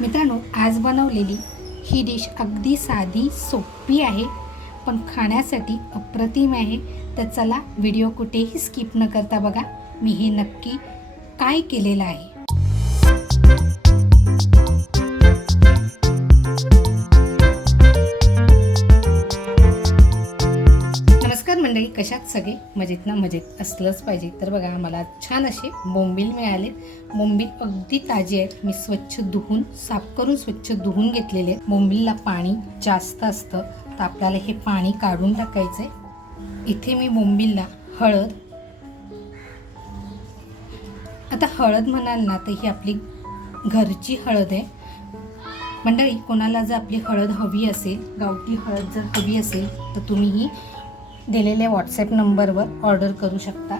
मित्रांनो, आज बनवलेली ही डिश अगदी साधी सोपी आहे, पण खाण्यासाठी अप्रतिम आहे. तर चला व्हिडिओ कुठेही स्किप न करता बघा मी हे नक्की काय केलेलं आहे. नमस्कार मंडळी, कशात सगळे मजेत ना? मजेत असलंच पाहिजे. तर बघा, मला छान असे बोंबील मिळाले. बोंबील अगदी ताजे आहेत. मी स्वच्छ धुवून साफ करून स्वच्छ धुवून घेतलेले आहेत. बोंबीलला पाणी जास्त असतं, तर आपल्याला हे पाणी काढून टाकायचं आहे. इथे मी बोंबीलला हळद, आता हळद म्हणाल ना तर ही आपली घरची हळद आहे मंडळी. कोणाला जर आपली हळद हवी असेल, गावठी हळद जर हवी असेल, तर तुम्ही ही दिलेल्या व्हॉट्सॲप नंबरवर ऑर्डर करू शकता.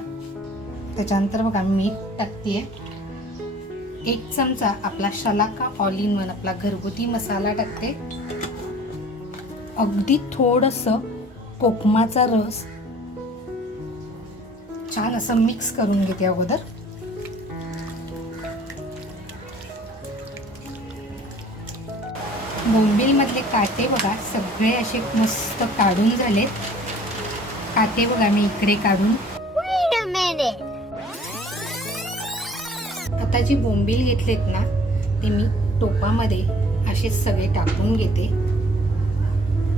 त्याच्यानंतर बघा मीठ टाकते. 1 चमचा आपला शलाका ऑल इन वन आपला घरगुती मसाला टाकते. अगदी थोडंसं कोकमाचा रस छान असं मिक्स करून घेते अगोदर. बोंबीलमधले काटे बघा सगळे असे मस्त काढून झालेत. काटे बघा मी इकडे काढून. आता जी बोंबील घेतलेत ना ते मी टोपामध्ये असे सगळे टाकून घेते.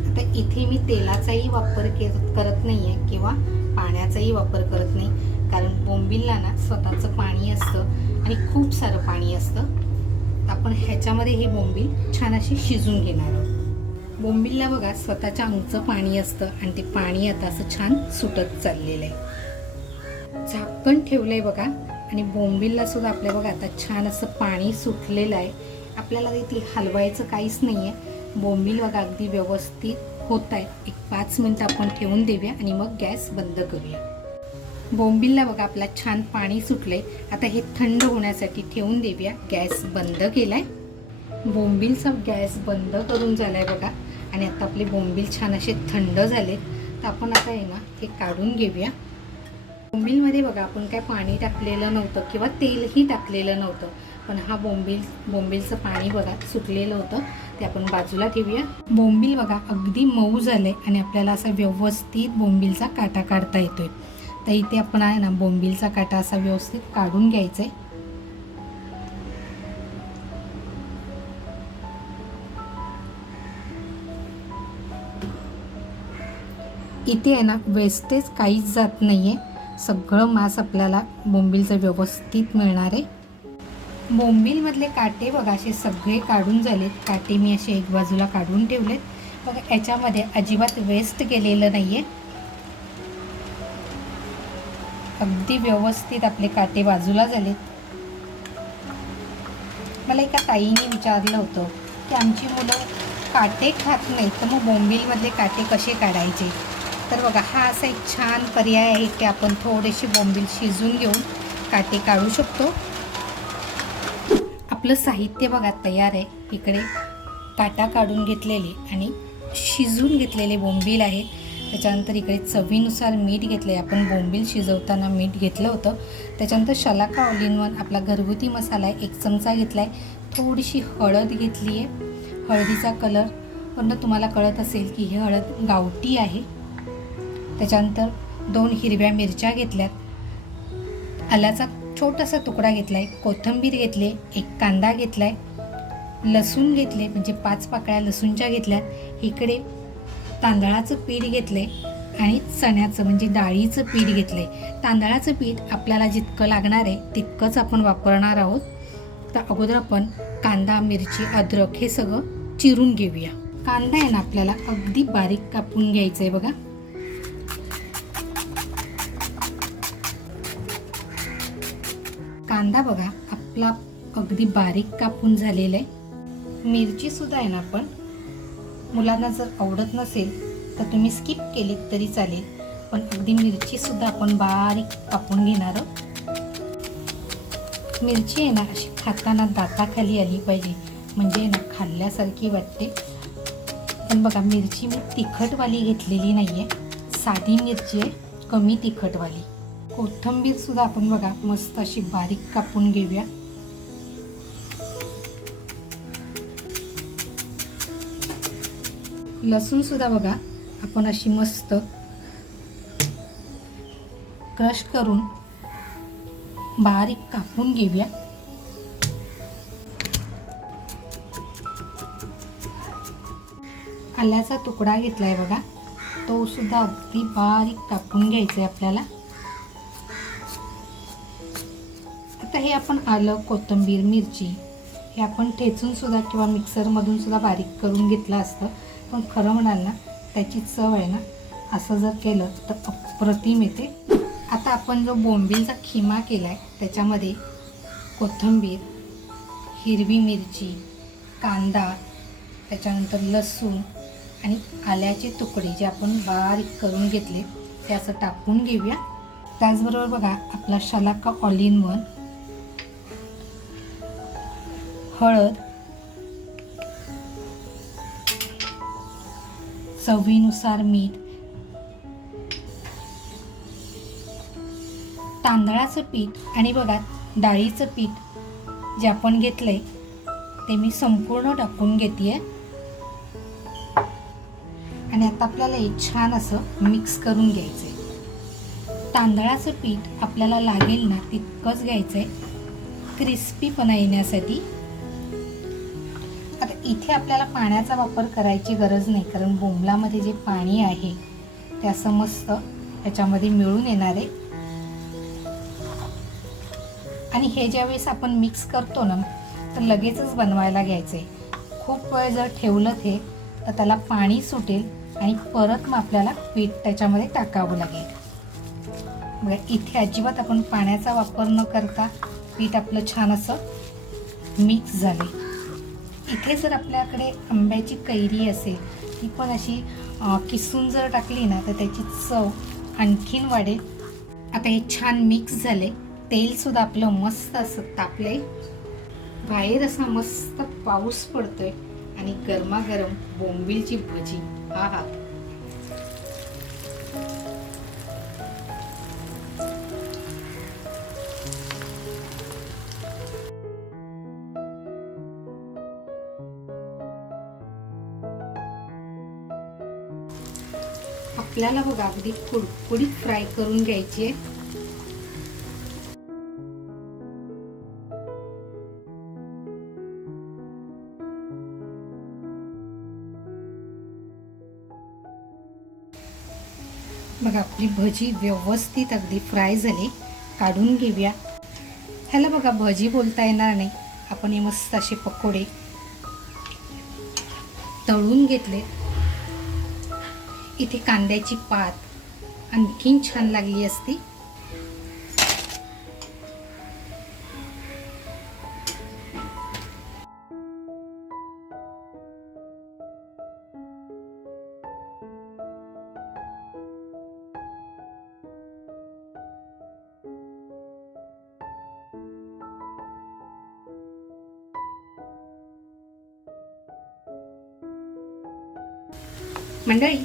आता इथे मी तेलाचाही वापर करत नाहीये किंवा पाण्याचाही वापर करत नाही, कारण बोंबीलला ना स्वतःचं पाणी असतं आणि खूप सारं पाणी असतं. आपण ह्याच्यामध्ये हे बोंबील छान असे शिजून घेणार आहोत. बोंबीलला बघा स्वतःच्या अंगचं पाणी असतं आणि ते पाणी आता असं छान सुटत चाललेलं आहे. झाकण ठेवलंय बघा आणि बोंबीलला सुद्धा आपल्या बघा आता छान असं पाणी सुटलेलं आहे. आपल्याला इथे हलवायचं काहीच नाही आहे. बोंबील बघा अगदी व्यवस्थित होत आहे. 5 मिनिटं आपण ठेवून देऊया आणि मग गॅस बंद करूया. बोंबीलला बघा आपला छान पाणी सुटलंय. आता हे थंड होण्यासाठी ठेवून देऊया. गॅस बंद केलाय. बोंबीलचा गॅस बंद करून झालाय बघा आणि आता आपले बोंबील छान असे थंड झालेत. तर आपण आता आहे ना हे काढून घेऊया. बोंबीलमध्ये बघा आपण काय पाणी टाकलेलं नव्हतं किंवा तेलही टाकलेलं नव्हतं, पण हा बोंबीलचं पाणी बघा सुटलेलं होतं, ते आपण बाजूला ठेवूया. बोंबील बघा अगदी मऊ झाले आणि आपल्याला असा व्यवस्थित बोंबीलचा काटा काढता येतोय. तर इथे आपण आहे ना बोंबीलचा काटा असा व्यवस्थित काढून घ्यायचा आहे. इथे आहे ना वेस्टेज काहीच जात नाही आहे. सगळं मांस आपल्याला बोंबीलचं व्यवस्थित मिळणार आहे. बोंबीलमधले काटे बघा असे सगळे काढून झालेत. काटे मी असे एक बाजूला काढून ठेवलेत बघा. याच्यामध्ये अजिबात वेस्ट गेलेलं नाही आहे. अगदी व्यवस्थित आपले काटे बाजूला झालेत. मला एका ताईने विचारलं होतं की आमची मुलं काटे खात नाहीत, तर मग बोंबीलमधले काटे कसे काढायचे? तर बघा हा असा एक छान पर्याय आहे की आपण थोडेसे बोंबील शिजून घेऊन काटे काढू शकतो. आपलं साहित्य बघा तयार आहे. इकडे काटा काढून घेतलेले आणि शिजून घेतलेले बोंबील आहेत. त्याच्यानंतर इकडे चवीनुसार मीठ घेतलं आहे. आपण बोंबील शिजवताना मीठ घेतलं होतं. त्याच्यानंतर शलाका ऑल इन वन आपला घरगुती मसाला आहे 1 चमचा घेतला आहे. थोडीशी हळद घेतली आहे. हळदीचा कलर पण तुम्हाला कळत असेल की ही हळद गावठी आहे. त्याच्यानंतर 2 हिरव्या मिरच्या घेतल्यात. आल्याचा छोटासा तुकडा घेतला आहे. कोथिंबीर घेतली. 1 कांदा घेतला आहे. लसूण घेतले म्हणजे 5 पाकळ्या लसूणच्या घेतल्यात. इकडे तांदळाचं पीठ घेतलं आहे आणि चण्याचं म्हणजे डाळीचं पीठ घेतलं आहे. तांदळाचं पीठ आपल्याला जितकं लागणार आहे तितकंच आपण वापरणार आहोत. तर अगोदर आपण कांदा, मिरची, अद्रक हे सगळं चिरून घेऊया. कांदा आहे ना आपल्याला अगदी बारीक कापून घ्यायचं आहे बघा. कांदा बघा आपला अगदी बारीक कापून झालेला आहे. मिरची सुद्धा आहे ना आपण, मुलांना जर आवडत नसेल तर तुम्ही स्किप केलीत तरी चालेल, पण अगदी मिरची सुद्धा आपण बारीक कापून घेणार आहोत. मिरची आहे ना अशी खाताना दाताखाली आली पाहिजे, म्हणजे ना खाल्ल्यासारखी वाटते. पण बघा मिरची मी तिखटवाली घेतलेली नाही आहे, साधी मिरची आहे, कमी तिखटवाली. कोथिंबीर सुद्धा आपण बघा मस्त अशी बारीक कापून घेऊया. लसूण सुद्धा बघा आपण अशी मस्त क्रश करून बारीक कापून घेऊया. आल्याचा तुकडा घेतलाय बघा, तो सुद्धा अगदी बारीक कापून घ्यायचा आहे आपल्याला. आता हे आपण आलं, कोथिंबीर, मिरची हे आपण ठेचून सुद्धा किंवा मिक्सरमधून सुद्धा बारीक करून घेतलं असतं, पण खरं म्हणाल ना त्याची चव आहे ना असं जर केलं तर अप्रतिम येते. आता आपण जो बोंबीलचा खिमा केला आहे त्याच्यामध्ये कोथिंबीर, हिरवी मिरची, कांदा, त्याच्यानंतर लसूण आणि आल्याचे तुकडे जे आपण बारीक करून घेतले ते असं टाकून घेऊया. त्याचबरोबर बघा आपला शलाका ऑल इन वन, हळद, चवीनुसार मीठ, तांदळाचं पीठ आणि बघा डाळीचं पीठ जे आपण घेतलंय ते मी संपूर्ण टाकून घेतेय. आणि आता आपल्याला हे छान असं मिक्स करून घ्यायचंय. तांदळाचं पीठ आपल्याला लागेल ना तितकंच घ्यायचंय क्रिस्पीपणा येण्यासाठी. आता इथे आपल्याला पाण्याचा वापर करायची गरज नाही, कारण बोंबलामध्ये जे पाणी आहे ते असं मस्त याच्यामध्ये मिळून येणार आहे. आणि हे ज्यावेळेस आपण मिक्स करतो ना तर लगेचच बनवायला घ्यायचं आहे. खूप वेळ जर ठेवलं ते तर त्याला पाणी सुटेल आणि परत मग आपल्याला पीठ त्याच्यामध्ये टाकावं लागेल. बघा इथे अजिबात आपण पाण्याचा वापर न करता पीठ आपलं छान असं मिक्स झाले. इथे जर आपल्याकडे आंब्याची कैरी असेल ती पण अशी किसून जर टाकली ना तर त्याची चव आणखीन वाढेल. आता हे छान मिक्स झाले. तेल सुद्धा आपलं मस्त असं तापलंय. बाहेर असा मस्त पाऊस पडतोय आणि गरमागरम बोंबीलची भजी. आहा, आपल्याला बघा अगदी कुडकुडीत फ्राय करून घ्यायची आहे. बघा आपली भजी व्यवस्थित अगदी फ्राय झाली. काढून घेऊया. ह्याला बघा भजी बोलता येणार नाही, आपण हे मस्त असे पकोडे तळून घेतले. इथे कांद्याची पात आणखीन छान लागली असती. मंडळी,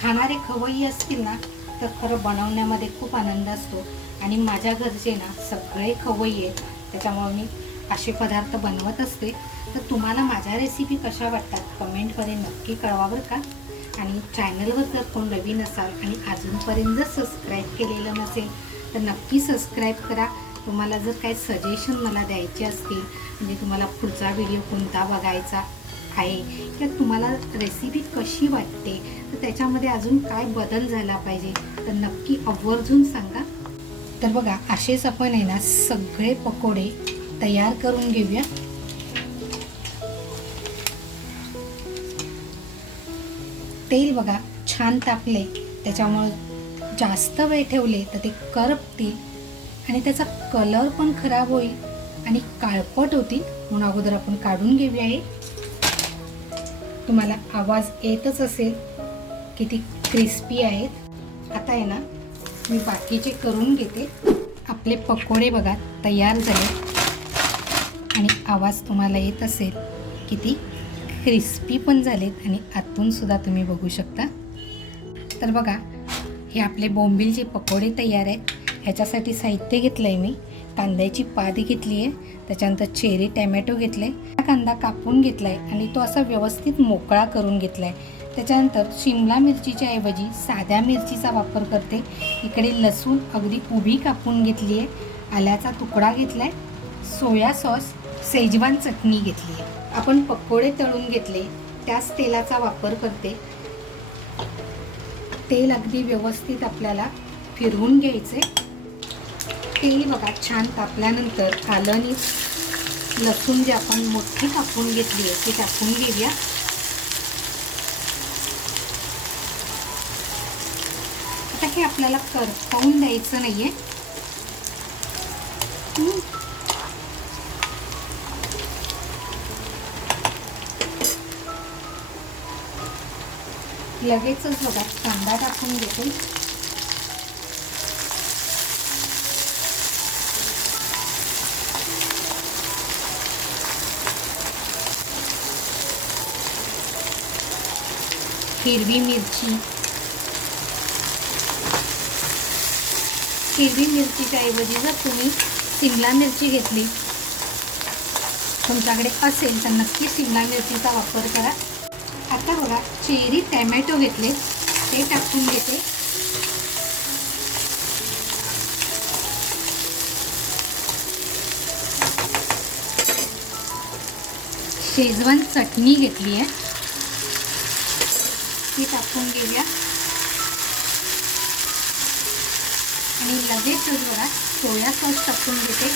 खाणारे खवय्ये असतील ना तर खरं बनवण्यामध्ये खूप आनंद असतो. आणि माझ्या घरचे ना सगळे खवय्ये, त्याच्यामुळे मी असे पदार्थ बनवत असते. तर तुम्हाला माझ्या रेसिपी कशा वाटतात कमेंटमध्ये नक्की कळवा बरं का. आणि चॅनलवर जर कोण नवीन असाल आणि अजूनपर्यंत जर सबस्क्राईब केलेलं नसेल तर नक्की सबस्क्राईब करा. तुम्हाला जर काही सजेशन मला द्यायचे असतील, म्हणजे तुम्हाला पुढचा व्हिडिओ कोणता बघायचा आहे किंवा तुम्हाला रेसिपी कशी वाटते, तर त्याच्यामध्ये अजून काय बदल झाला पाहिजे तर नक्की आवर्जून सांगा. तर बघा असेच आपण आहे ना सगळे पकोडे तयार करून घेऊया. तेल बघा छान तापले, त्याच्यामुळे जास्त वेळ ठेवले तर ते करपतील आणि त्याचा कलर पण खराब होईल आणि काळपट होतील. म्हणून अगोदर आपण काढून घेऊया. हे तुम्हाला आवाज येतच असेल किती क्रिस्पी आहेत. आता आहे ना मी बाकीचे करून घेते. आपले पकोडे बघा तयार झाले आणि आवाज तुम्हाला येत असेल किती क्रिस्पी पण झालेत आणि आतून सुद्धा तुम्ही बघू शकता. तर बघा हे आपले बोंबीलचे पकोडे तयार आहेत. ह्याच्यासाठी साहित्य घेतलं आहे मी. कांद्याची पात घेतली आहे, त्याच्यानंतर चेरी टॅमॅटो घेतले, कांदा कापून घेतलाय आणि तो असा व्यवस्थित मोकळा करून घेतलाय. त्याच्यानंतर शिमला मिरचीच्या ऐवजी साध्या मिरचीचा वापर करते. इकडे लसूण अगदी उभी कापून घेतली आहे, आल्याचा तुकडा घेतलाय, सोया सॉस, शेजवान चटणी घेतली आहे. आपण पकोडे तळून घेतले, त्याच तेलाचा वापर करते. तेल अगदी व्यवस्थित आपल्याला फिरवून घ्यायचे. तेल बघा छान तापल्यानंतर आलं आणि लसूण जे आपण मोठी कापून घेतली आहे ती टाकून घेऊया. आता हे आपल्याला करपवून द्यायचं नाहीये. लगेचच बघा कांदा टाकून घेते. हिरवी मिरचीच्या ऐवजी जर तुम्ही शिमला मिरची घेतली, तुमच्याकडे असेल तर नक्की शिमला मिरचीचा वापर करा. आता बघा चेरी टॅमॅटो घेतले, ते टाकून घेते. शेजवान चटणी घेतली आहे, ती टाकून घेऊया. आणि लगेचच बघा सोया सॉस टाकून घेते.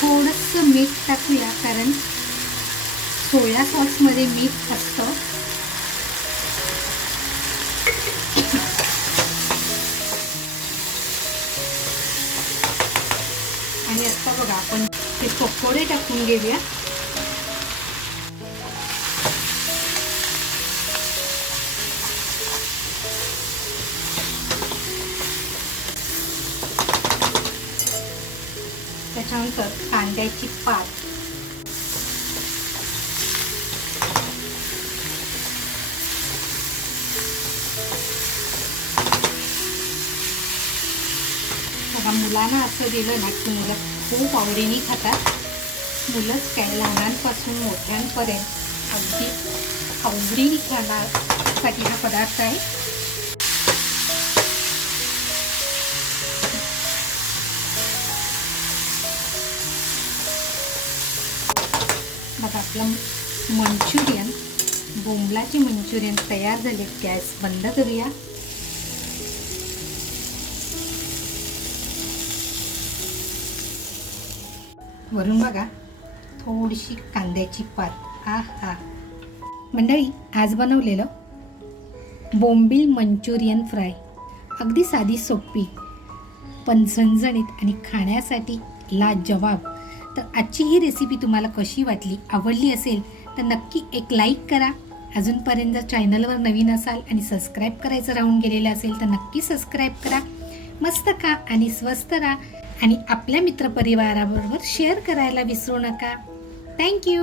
थोडंसं मीठ टाकूया, कारण सोया सॉसमध्ये मीठ असतं. आणि आता बघा आपण हे पकोडे टाकून घेऊया. त्याच्यानंतर कांद्याची पात, बघा मुलांना असं दिलं ना की मुलं खूप आवडीने खातात. मुलंच काय, लहानांपासून मोठ्यांपर्यंत अगदी आवडीने खाण्यासाठी हा पदार्थ आहे. बघा आपलं मंचुरियन, बोंबलाचे मंचुरियन तयार झाले. गॅस बंद करूया. वरून बघा थोडीशी कांद्याची पात. आहा मंडळी, आज बनवलेलं बोंबील मंचुरियन फ्राय, अगदी साधी सोपी पण झणझणीत आणि खाण्यासाठी लाजवाब. तर आजची ही रेसिपी तुम्हाला कशी वाटली, आवडली असेल तर नक्की एक लाईक करा. अजूनपर्यंत जर चॅनलवर नवीन असाल आणि सबस्क्राईब करायचं राहून गेलेलं असेल तर नक्की सबस्क्राईब करा. मस्त खा आणि स्वस्त राहा आणि आपल्या मित्रपरिवाराबरोबर शेअर करायला विसरू नका. थँक्यू.